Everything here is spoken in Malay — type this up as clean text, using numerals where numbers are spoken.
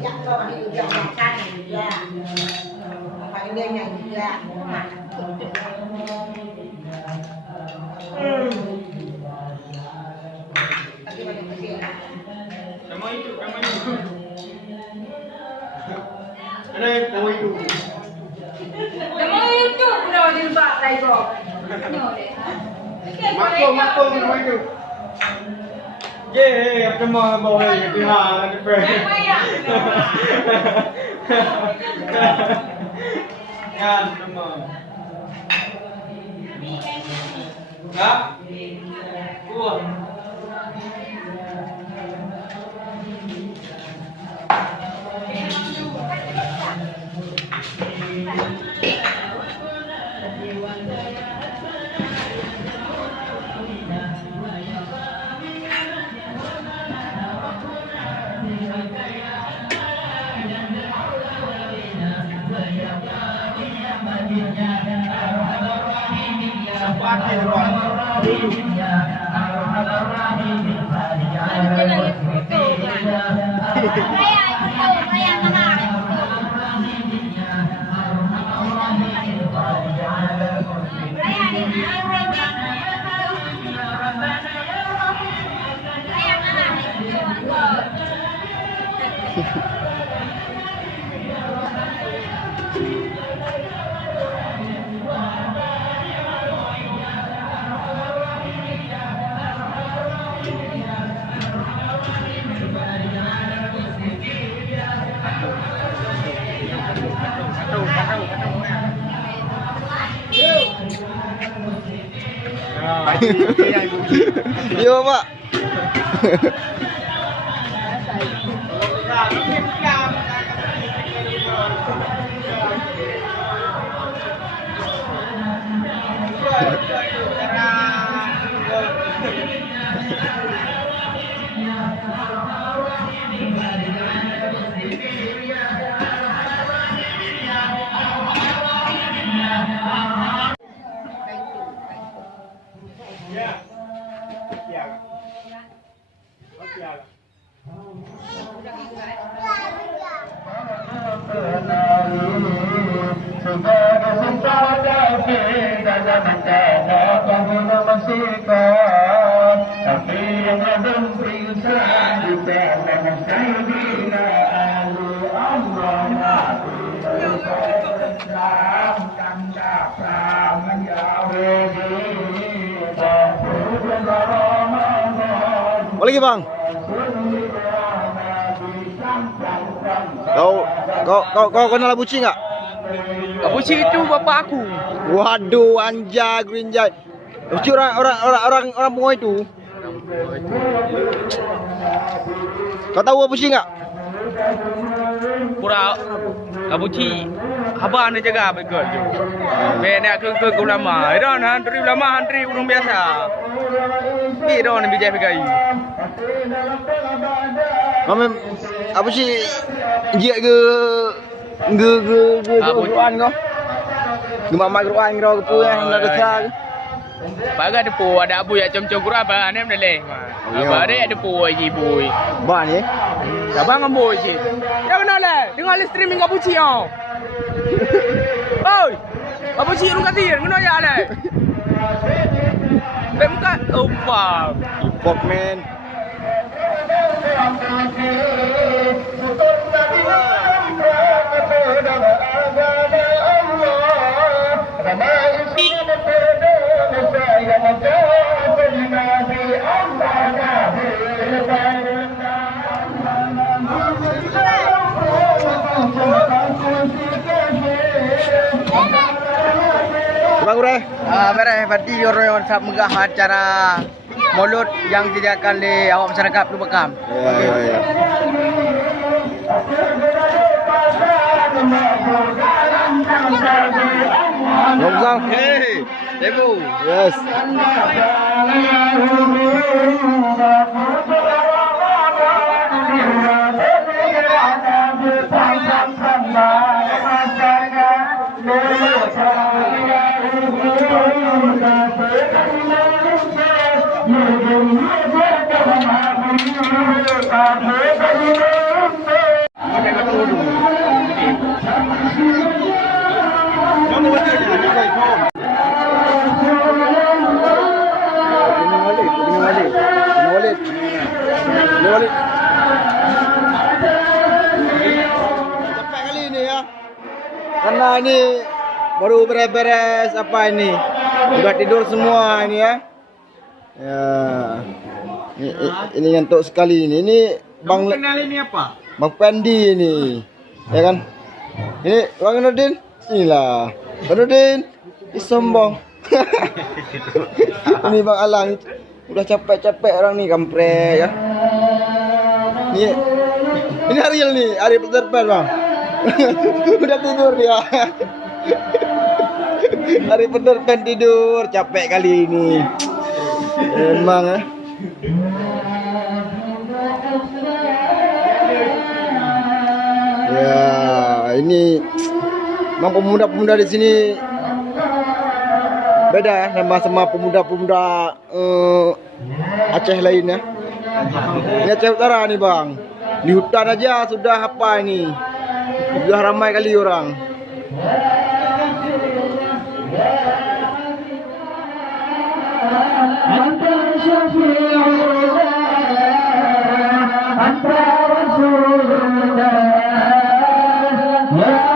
Yang kau ni yang makan dia. Apa dia nyanyi dia. Lagi banyak kecil. Nama itu. Nama itu. Nama YouTube dah dilebak dah itu. Makro nama itu. Ye, apa nama bawa yang pihak ada friend. Kan nama. Hah? Yo, Pak. Boleh lagi bang? Kau kenal Abu Cik enggak? Abu Cik itu bapak aku. Waduh, anjay, Green Jai. Abu Cik orang Bungo itu. Kau tahu Abu Cik enggak? Pura Abu Cik. Abang ni jaga betul je. Benak ke ulama. Ida hantri ulama, hantri orang biasa. Ni dah ni bijak pegai. Kami Abu Cik jiak ke Quran kau? Gemamak Quran kau ke apa yang nak besar? Bagai depo ada abu yang com-com Quran apa ni boleh. Apa ada depo lagi boy. Ban ni. Abang ambo je. Ya kenal lah. Dengar live streaming Abu Cik oh. Oi. Abu Cik lu katir, kenal ya lah. Bukan fuck. Fuck man. Bang Ure? Beres, berarti orang yang megah acara Maulud yang disediakan oleh awak masyarakat Pulau Bekam. Ya. Lomsal. Hey, Debu. Yes. balik. Capek kali ini ya. Karena ini baru beres-beres apa ini. Udah tidur semua ini ya. Ya. Ini ngantuk sekali ini. Ini Bang kenal ini apa? Bang Pendi ini. Ya kan? Ini Bang Nurdin. Inilah. Bang Nurdin. Sombong. Ini Bang Alang. Udah capek-capek orang nih kampret ya. Ini Ariel nih, Ariel Peter Pan Bang. Udah tidur dia. Ariel Peter Pan tidur, capek kali ini. Emang ya. Ya, ini memang pemuda-pemuda di sini beda ya sama pemuda-pemuda Aceh lainnya. Ini Aceh Utara nih Bang. Di hutan aja sudah apa ini? Sudah ramai kali orang. Ya